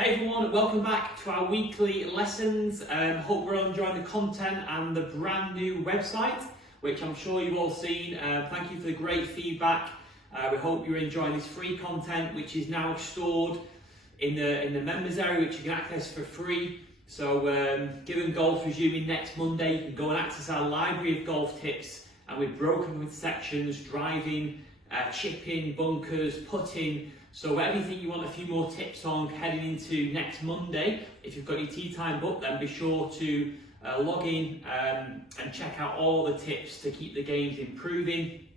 Hey everyone, welcome back to our weekly lessons. Hope we're all enjoying the content and the brand new website, which I'm sure you've all seen. Thank you for the great feedback. We hope you're enjoying this free content, which is now stored in the members area, which you can access for free. So given golf resuming next Monday, you can go and access our library of golf tips, and we've broken with sections: driving, chipping, bunkers, putting. So anything you want a few more tips on heading into next Monday, if you've got your tee time book, then be sure to log in and check out all the tips to keep the games improving.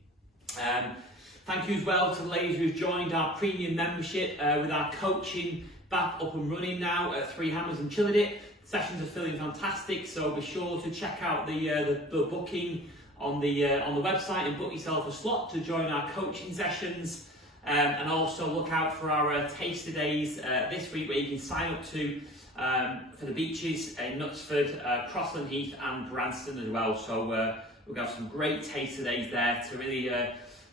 Thank you as well to the ladies who've joined our premium membership with our coaching back up and running now at Three Hammers and Chilliwack. Sessions are feeling fantastic, so be sure to check out the booking on the website and book yourself a slot to join our coaching sessions. And also look out for our taster days this week, where you can sign up to for the beaches in Knutsford, Crossland Heath and Branston as well. So we'll have some great taster days there to really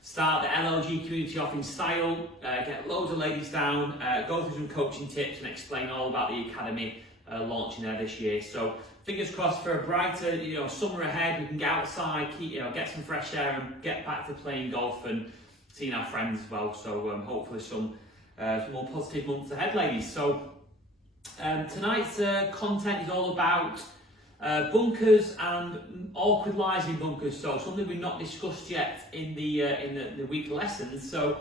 start the LLG community off in style, get loads of ladies down, go through some coaching tips and explain all about the academy launching there this year. So fingers crossed for a brighter summer ahead. We can get outside, get some fresh air and get back to playing golf and seeing our friends as well. So hopefully some more positive months ahead, ladies. So tonight's content is all about bunkers and awkward lies in bunkers. So something we've not discussed yet in the week lessons. So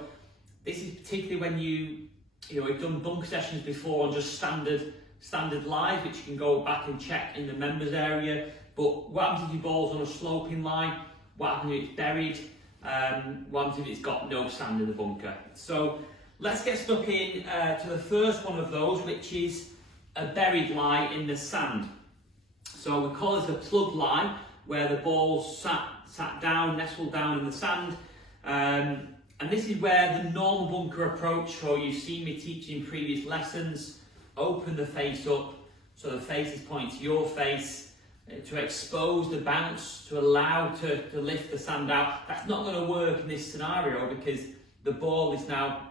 this is particularly when we've done bunker sessions before on just standard lies, which you can go back and check in the members area. But what happens if your ball's on a sloping line? What happens if it's buried? What happens if it's got no sand in the bunker? So let's get stuck in to the first one of those, which is a buried lie in the sand. So we call this a plug lie, where the ball's sat down, nestled down in the sand. And this is where the normal bunker approach, or you've seen me teach in previous lessons, open the face up, so the face is pointing to your face, to expose the bounce, to allow to lift the sand out. That's not going to work in this scenario because the ball is now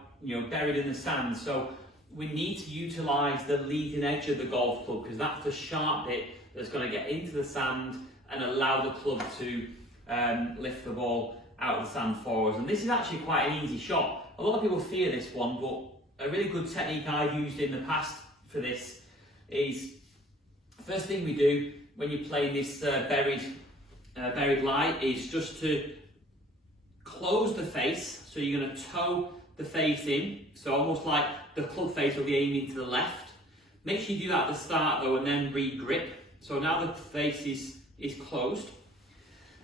buried in the sand. So we need to utilise the leading edge of the golf club, because that's the sharp bit that's going to get into the sand and allow the club to lift the ball out of the sand for us. And this is actually quite an easy shot. A lot of people fear this one, but a really good technique I've used in the past for this is, first thing we do when you're playing this buried lie is just to close the face. So you're going to toe the face in, so almost like the club face will be aiming to the left. Make sure you do that at the start though, and then re-grip. So now the face is closed.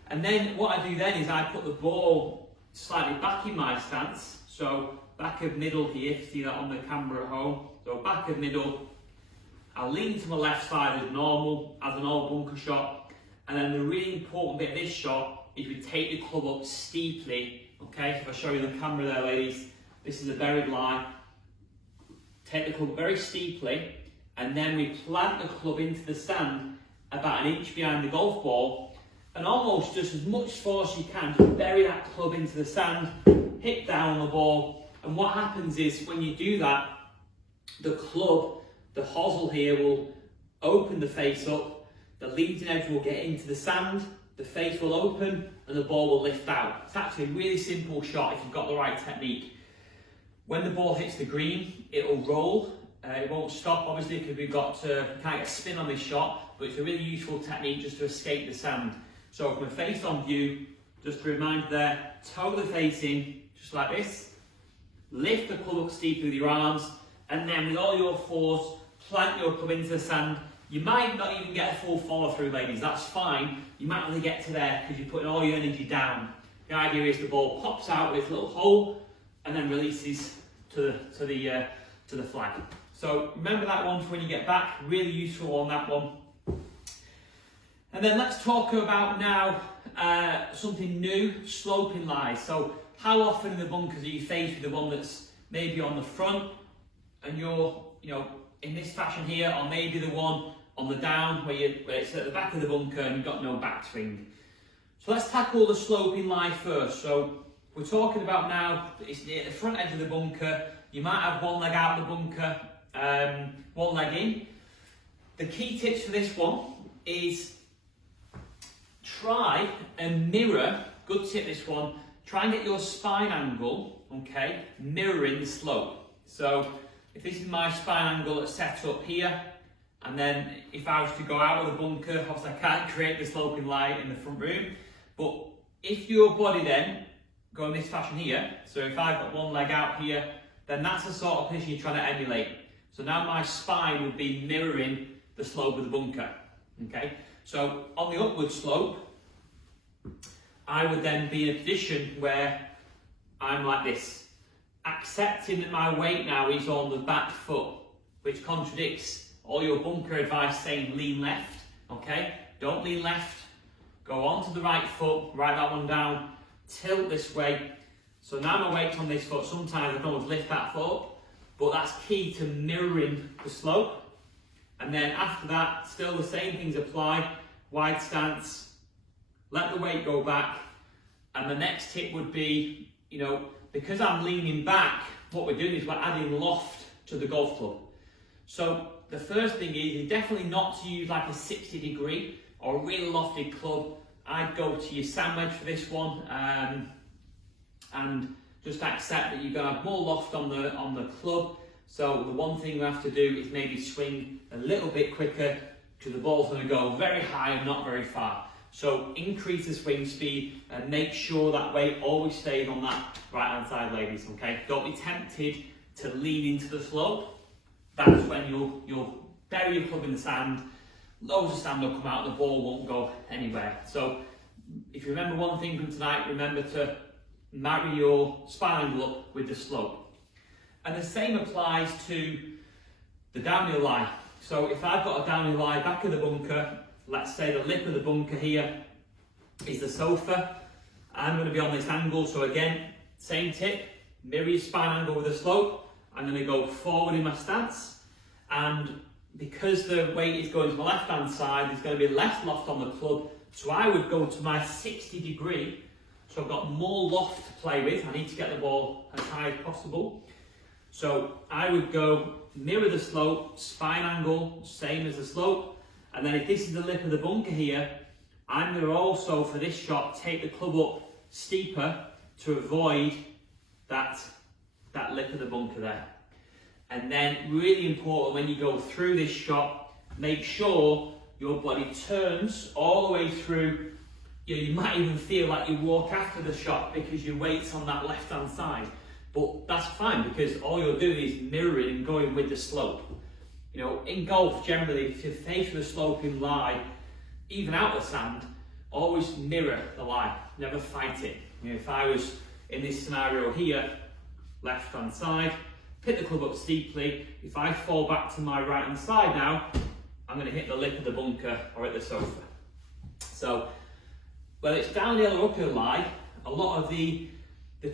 And then what I do then is I put the ball slightly back in my stance. So back of middle here, you can see that on the camera at home. So back of middle. I'll lean to my left side as normal, as an old bunker shot. And then the really important bit of this shot is we take the club up steeply. Okay, so if I show you the camera there, ladies, this is a buried lie. Take the club very steeply, and then we plant the club into the sand about 1 inch behind the golf ball, and almost just as much force as you can, to bury that club into the sand, hit down on the ball. And what happens is when you do that, the club, the hosel here, will open the face up, the leading edge will get into the sand, the face will open and the ball will lift out. It's actually a really simple shot if you've got the right technique. When the ball hits the green, it will roll. It won't stop obviously because we've got to kind of get spin on this shot, but it's a really useful technique just to escape the sand. So from a face on view, just a reminder there, toe the face in just like this, lift the club up steeply with your arms, and then with all your force, plant your club into the sand. You might not even get a full follow through, ladies, that's fine. You might only get to there because you're putting all your energy down. The idea is the ball pops out with its little hole and then releases to the flag. So remember that one for when you get back, really useful on that one. And then let's talk about now something new, sloping lies. So how often in the bunkers are you faced with the one that's maybe on the front and you're in this fashion here, or maybe the one on the down where it's at the back of the bunker and you've got no backswing. So let's tackle the sloping lie first. So we're talking about now, it's near the front edge of the bunker. You might have one leg out of the bunker one leg in. The key tips for this one is try and mirror, good tip this one, try and get your spine angle, okay, mirroring the slope. So if this is my spine angle that's set up here, and then if I was to go out of the bunker, obviously I can't create the sloping line in the front room, but if your body then go in this fashion here, so if I've got one leg out here, then that's the sort of position you're trying to emulate. So now my spine would be mirroring the slope of the bunker, okay? So on the upward slope, I would then be in a position where I'm like this, accepting that my weight now is on the back foot, which contradicts all your bunker advice saying lean left, okay? Don't lean left, go on to the right foot, write that one down, tilt this way. So now my weight's on this foot, sometimes I can always lift that foot up, but that's key to mirroring the slope. And then after that, still the same things apply, wide stance, let the weight go back, and the next tip would be, you know, because I'm leaning back, what we're doing is we're adding loft to the golf club. So the first thing is definitely not to use like a 60 degree or a really lofted club. I'd go to your sand wedge for this one, and just accept that you're going to have more loft on the club. So the one thing we have to do is maybe swing a little bit quicker, because the ball's going to go very high and not very far. So increase the swing speed and make sure that weight always stays on that right hand side, ladies, okay? Don't be tempted to lean into the slope. That's when you'll bury your club in the sand, loads of sand will come out and the ball won't go anywhere. So if you remember one thing from tonight, remember to marry your spine angle up with the slope. And the same applies to the downhill lie. So if I've got a downhill lie back of the bunker, let's say the lip of the bunker here is the sofa, I'm going to be on this angle. So again, same tip, mirror your spine angle with the slope. I'm going to go forward in my stance, and because the weight is going to the left hand side, there's going to be less loft on the club, so I would go to my 60 degree, so I've got more loft to play with. I need to get the ball as high as possible. So I would go mirror the slope, spine angle, same as the slope, and then if this is the lip of the bunker here, I'm going to also, for this shot, take the club up steeper to avoid that lip of the bunker there. And then really important, when you go through this shot, make sure your body turns all the way through. You might even feel like you walk after the shot because your weight's on that left hand side, but that's fine because all you're doing is mirroring and going with the slope. You know, in golf generally, if you're faced with a sloping lie, even out the sand, always mirror the lie, never fight it. You know, if I was in this scenario here, left hand side, pick the club up steeply. If I fall back to my right hand side now, I'm going to hit the lip of the bunker or at the sofa. So whether it's downhill or uphill lie, a lot of the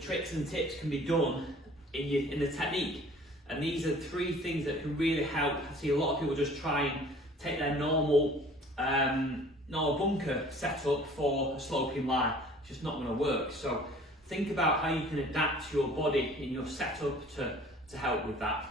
tricks and tips can be done in the technique. And these are three things that can really help. I see a lot of people just try and take their normal bunker setup for a sloping lie. It's just not going to work. So think about how you can adapt your body in your setup to help with that.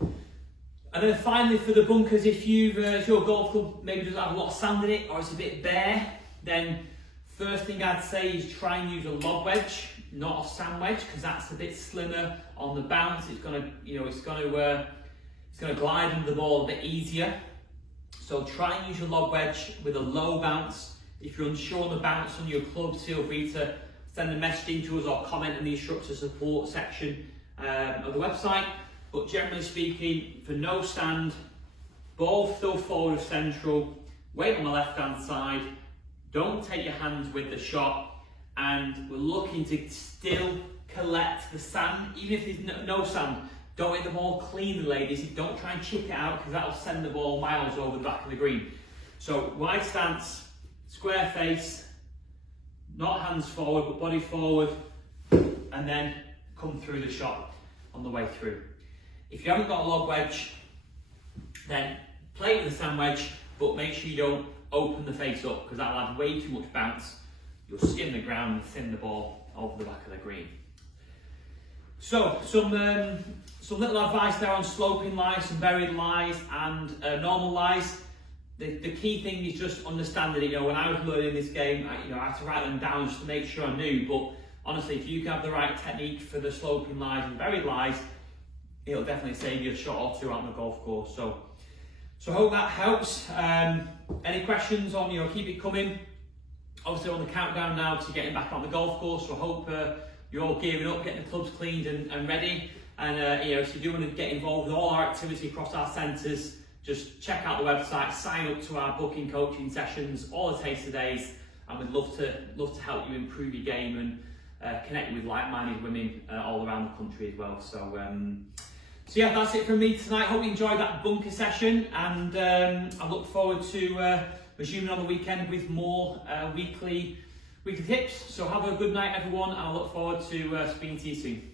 And then finally for the bunkers, if your golf club maybe doesn't have a lot of sand in it or it's a bit bare, then first thing I'd say is try and use a lob wedge, not a sand wedge, because that's a bit slimmer on the bounce. It's going to glide under the ball a bit easier. So try and use your lob wedge with a low bounce. If you're unsure on the bounce on your clubs, feel free to send a message into us or comment in the instructor support section of the website. But generally speaking, for no stand, ball still forward of central, weight on the left hand side, don't take your hands with the shot, and we're looking to still collect the sand, even if there's no sand. Don't hit the ball cleanly, ladies. Don't try and chip it out because that'll send the ball miles over the back of the green. So wide stance, square face, not hands forward but body forward, and then come through the shot on the way through. If you haven't got a lob wedge, then play with the sand wedge, but make sure you don't open the face up because that'll have way too much bounce. You'll skim the ground and thin the ball over the back of the green. So some little advice there on sloping lies, some buried lies, and normal lies. The key thing is just understanding it. You know, when I was learning this game, I had to write them down just to make sure I knew. But honestly, if you can have the right technique for the sloping lies and buried lies, it'll definitely save you a shot or two out on the golf course. So I hope that helps. Any questions on, keep it coming. Obviously on the countdown now to getting back on the golf course. So I hope you're all gearing up, getting the clubs cleaned and ready. And if you do want to get involved with all our activity across our centres, just check out the website, sign up to our booking coaching sessions, all the taster days, and we'd love to help you improve your game and connect with like-minded women all around the country as well. So yeah, that's it from me tonight. Hope you enjoyed that bunker session, and I look forward to resuming on the weekend with more weekly tips. So have a good night, everyone, and I look forward to speaking to you soon.